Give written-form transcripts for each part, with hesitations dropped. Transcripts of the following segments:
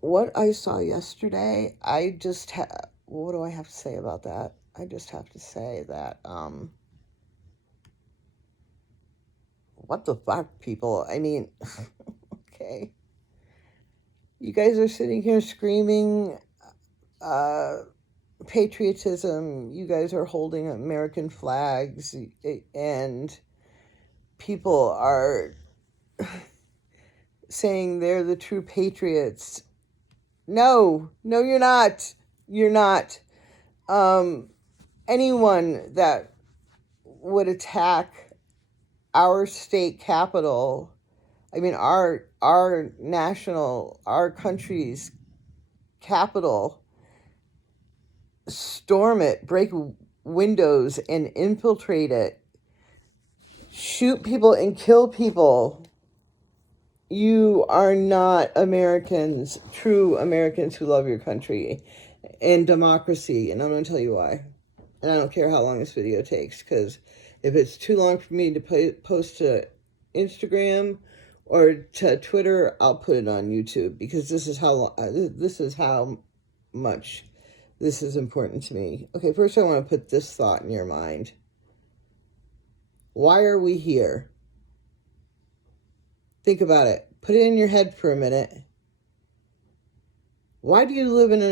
what I saw yesterday, what do I have to say about that? I just have to say that, what the fuck, people? I mean, okay. You guys are sitting here screaming, uh, patriotism. You guys are holding American flags, and people are saying they're the true patriots. No, you're not. You're not. Anyone that would attack our state capital, I mean, our country's capital, storm it, break windows and infiltrate it, shoot people and kill people. You are not Americans, true Americans who love your country and democracy. And I'm going to tell you why. And I don't care how long this video takes, because if it's too long for me to post to Instagram or to Twitter, I'll put it on YouTube, because this is how much this is important to me. Okay, first I want to put this thought in your mind. Why are we here? Think about it. Put it in your head for a minute. Why do you live in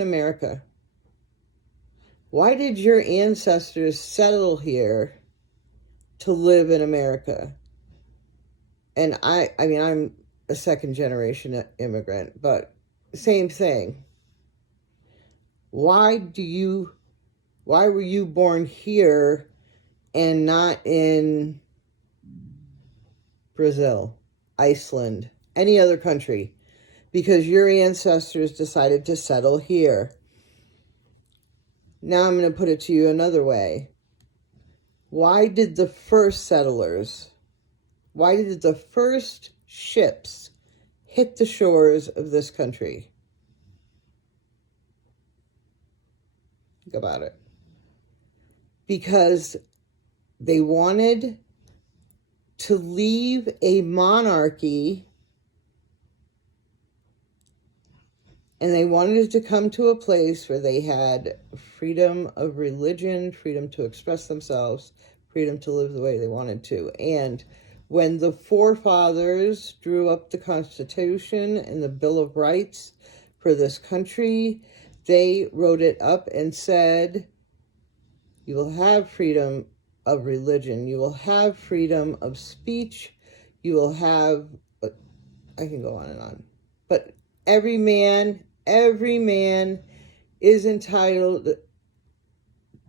America? Why did your ancestors settle here to live in America? And I mean, I'm a second generation immigrant, but same thing. Why were you born here and not in Brazil, Iceland, any other country? Because your ancestors decided to settle here. Now I'm going to put it to you another way. Why did the first ships hit the shores of this country? Think about it. Because they wanted to leave a monarchy, and they wanted to come to a place where they had freedom of religion, freedom to express themselves, freedom to live the way they wanted to. And when the forefathers drew up the Constitution and the Bill of Rights for this country, they wrote it up and said, you will have freedom of religion, you will have freedom of speech, you will have, I can go on and on, but every man is entitled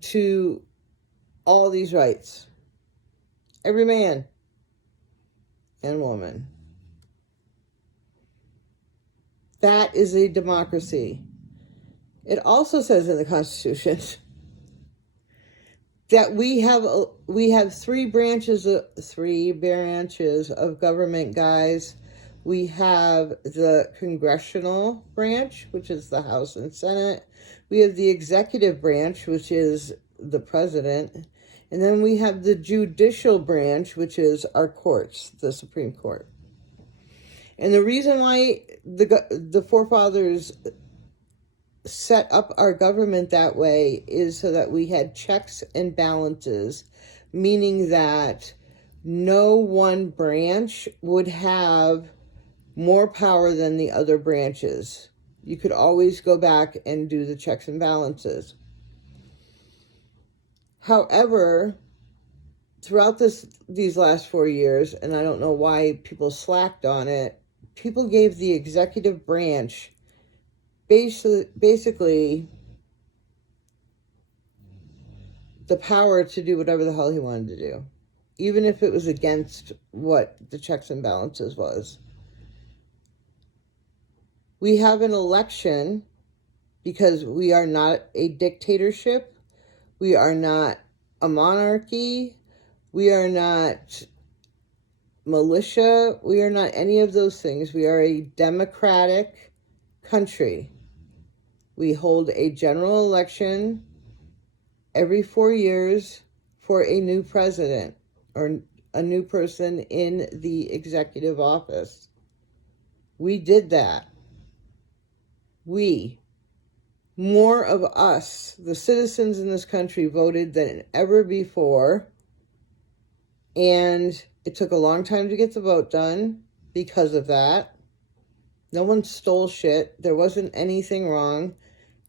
to all these rights. Every man and woman. That is a democracy. It also says in the Constitution that we have three branches of government, guys. We have the congressional branch, which is the House and Senate. We have the executive branch, which is the president. And then we have the judicial branch, which is our courts, the Supreme Court. And the reason why the forefathers set up our government that way is so that we had checks and balances, meaning that no one branch would have more power than the other branches. You could always go back and do the checks and balances. However, throughout these last 4 years, and I don't know why people slacked on it, people gave the executive branch basically the power to do whatever the hell he wanted to do, even if it was against what the checks and balances was. We have an election because we are not a dictatorship. We are not a monarchy. We are not militia. We are not any of those things. We are a democratic country. We hold a general election every 4 years for a new president or a new person in the executive office. We did that. more of us, the citizens in this country, voted than ever before. And it took a long time to get the vote done because of that. No one stole shit. There wasn't anything wrong.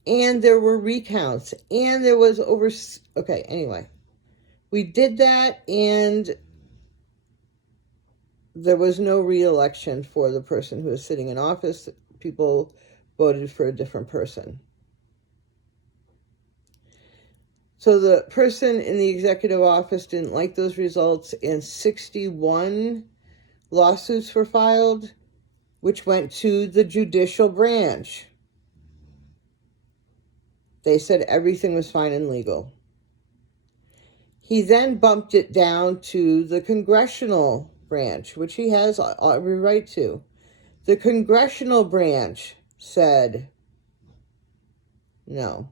And there were recounts. And there was okay, anyway. We did that, and there was no re-election for the person who was sitting in office. People voted for a different person. So the person in the executive office didn't like those results, and 61 lawsuits were filed, which went to the judicial branch. They said everything was fine and legal. He then bumped it down to the congressional branch, which he has every right to. The congressional branch said no.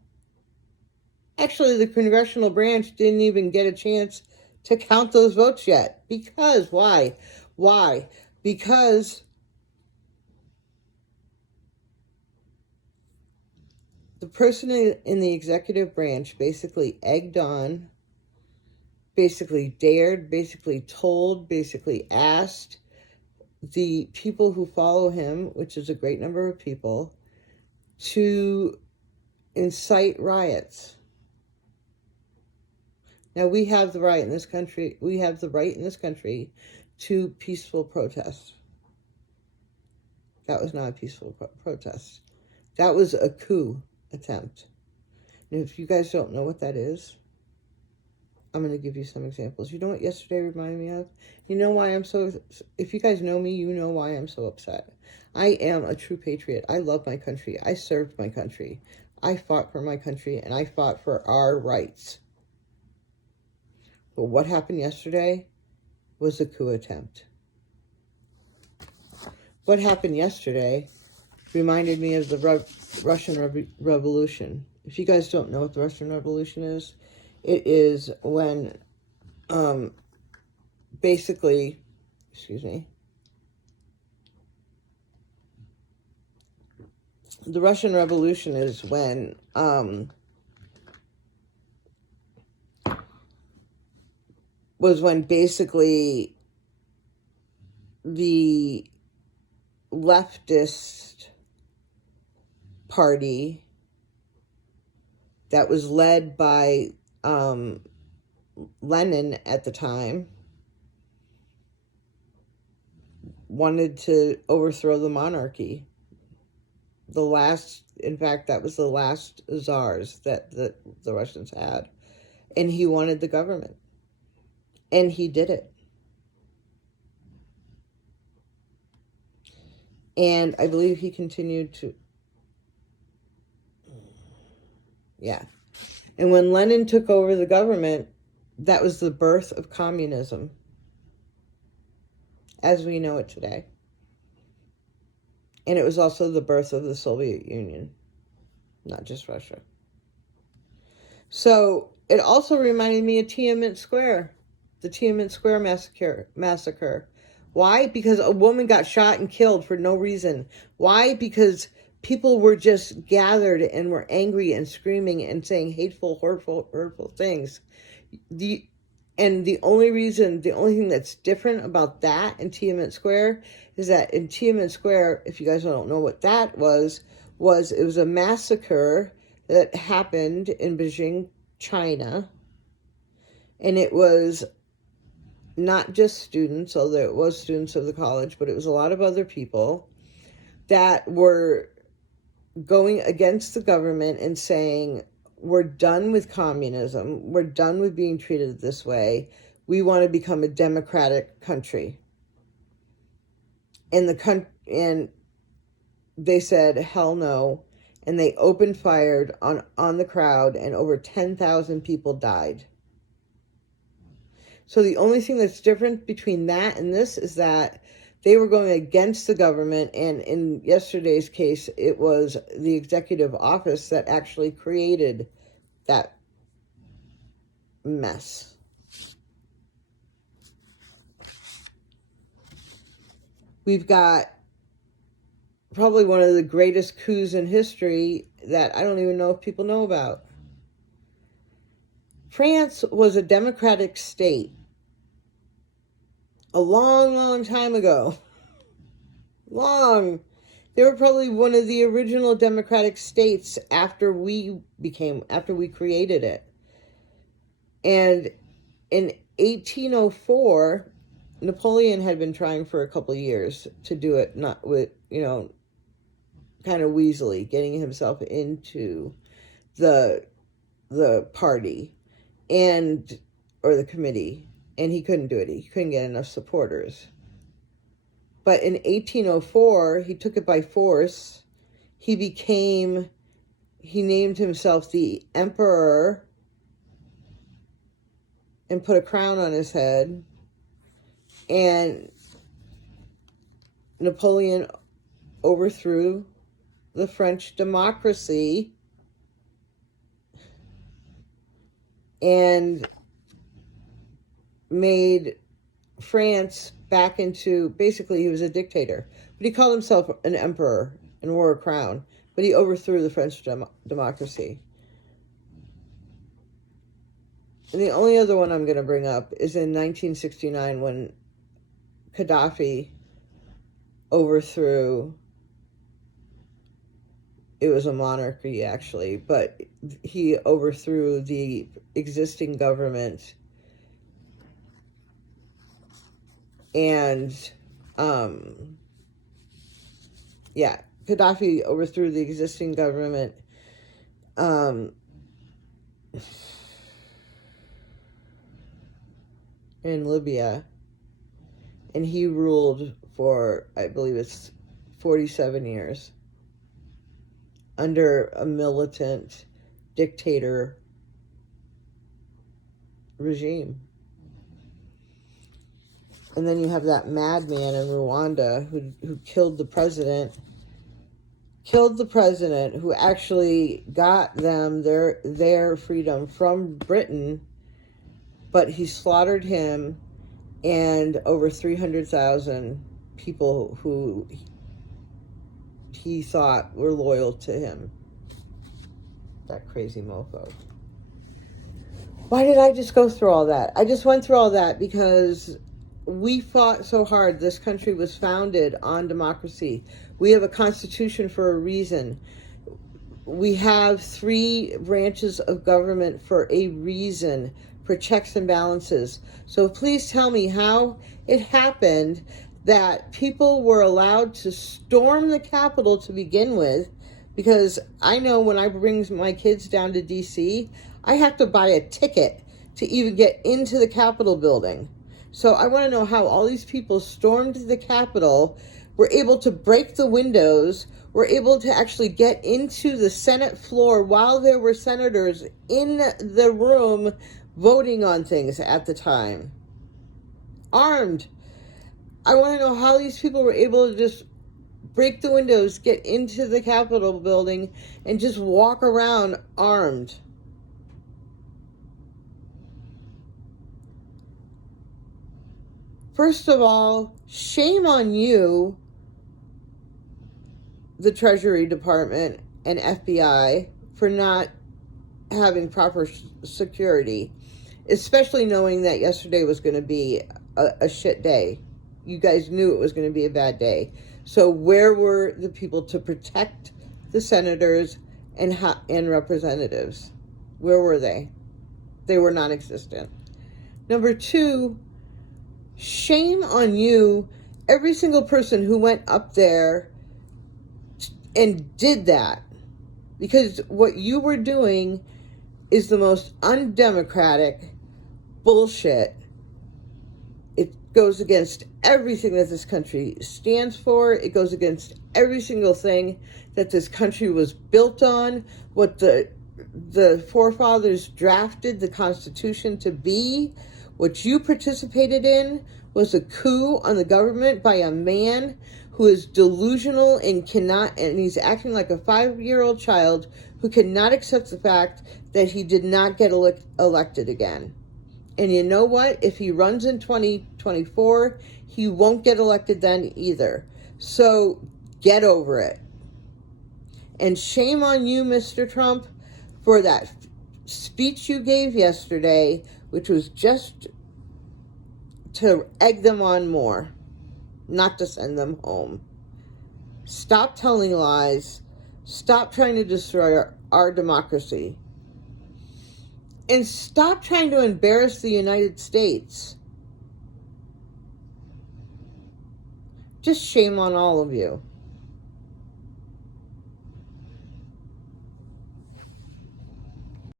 Actually, the congressional branch didn't even get a chance to count those votes yet. Because, why? Why? Because the person in the executive branch basically egged on, basically dared, basically told, basically asked the people who follow him, which is a great number of people, to incite riots. Now, we have the right in this country, to peaceful protest. That was not a peaceful protest. That was a coup attempt. And if you guys don't know what that is, I'm going to give you some examples. You know what yesterday reminded me of? You know why I'm so... If you guys know me, you know why I'm so upset. I am a true patriot. I love my country. I served my country. I fought for my country, and I fought for our rights. But what happened yesterday was a coup attempt. What happened yesterday reminded me of the Russian Revolution. If you guys don't know what the Russian Revolution is, it is when, basically, the Russian Revolution is when, was when basically the leftist party that was led by Lenin at the time wanted to overthrow the monarchy. In fact, that was the last czars that the Russians had. And he wanted the government. And he did it. And I believe he continued to... Yeah. And when Lenin took over the government, that was the birth of communism as we know it today. And it was also the birth of the Soviet Union, not just Russia. So it also reminded me of Tiananmen Square, the Tiananmen Square massacre. Why? Because a woman got shot and killed for no reason. Why? Because people were just gathered and were angry and screaming and saying hateful, hurtful things. The only thing that's different about that in Tiananmen Square is that in Tiananmen Square, if you guys don't know what that was it was a massacre that happened in Beijing, China. And it was not just students, although it was students of the college, but it was a lot of other people that were going against the government and saying, we're done with communism. We're done with being treated this way. We want to become a democratic country. And they said, hell no. And they opened fire on the crowd, and over 10,000 people died. So the only thing that's different between that and this is that they were going against the government, and in yesterday's case, it was the executive office that actually created that mess. We've got probably one of the greatest coups in history that I don't even know if people know about. France was a democratic state a long, long time ago. Long. They were probably one of the original democratic states after we created it. And in 1804, Napoleon had been trying for a couple of years to do it, not with, kind of weaselly, getting himself into the party or the committee, and he couldn't do it. He couldn't get enough supporters. But in 1804, he took it by force. He named himself the emperor and put a crown on his head. And Napoleon overthrew the French democracy and made France back into, basically he was a dictator, but he called himself an emperor and wore a crown, but he overthrew the French democracy. And the only other one I'm going to bring up is in 1969 when Gaddafi overthrew, it was a monarchy actually, but he overthrew the existing government. And, Gaddafi overthrew the existing government, in Libya, and he ruled for, I believe it's 47 years, under a militant dictator regime. And then you have that madman in Rwanda who killed the president, who actually got them their freedom from Britain, but he slaughtered him and over 300,000 people who he thought were loyal to him. That crazy mofo. Why did I just go through all that? I just went through all that because we fought so hard. This country was founded on democracy. We have a constitution for a reason. We have 3 branches of government for a reason, for checks and balances. So please tell me how it happened that people were allowed to storm the Capitol to begin with, because I know when I bring my kids down to DC, I have to buy a ticket to even get into the Capitol building. So I want to know how all these people stormed the Capitol, were able to break the windows, were able to actually get into the Senate floor while there were senators in the room voting on things at the time. Armed. I want to know how these people were able to just break the windows, get into the Capitol building, and just walk around armed. First of all, shame on you, the Treasury Department and FBI, for not having proper security, especially knowing that yesterday was going to be a shit day. You guys knew it was going to be a bad day. So where were the people to protect the senators and representatives? Where were they? They were non-existent. Number 2, shame on you, every single person who went up there and did that. Because what you were doing is the most undemocratic bullshit. It goes against everything that this country stands for. It goes against every single thing that this country was built on, what the forefathers drafted the Constitution to be. What you participated in was a coup on the government by a man who is delusional and he's acting like a 5-year-old child who cannot accept the fact that he did not get elected again. And you know what? If he runs in 2024, he won't get elected then either. So Get over it. And shame on you, Mr. Trump, for that speech you gave yesterday, which was just to egg them on more, not to send them home. Stop telling lies. Stop trying to destroy our democracy. And stop trying to embarrass the United States. Just shame on all of you.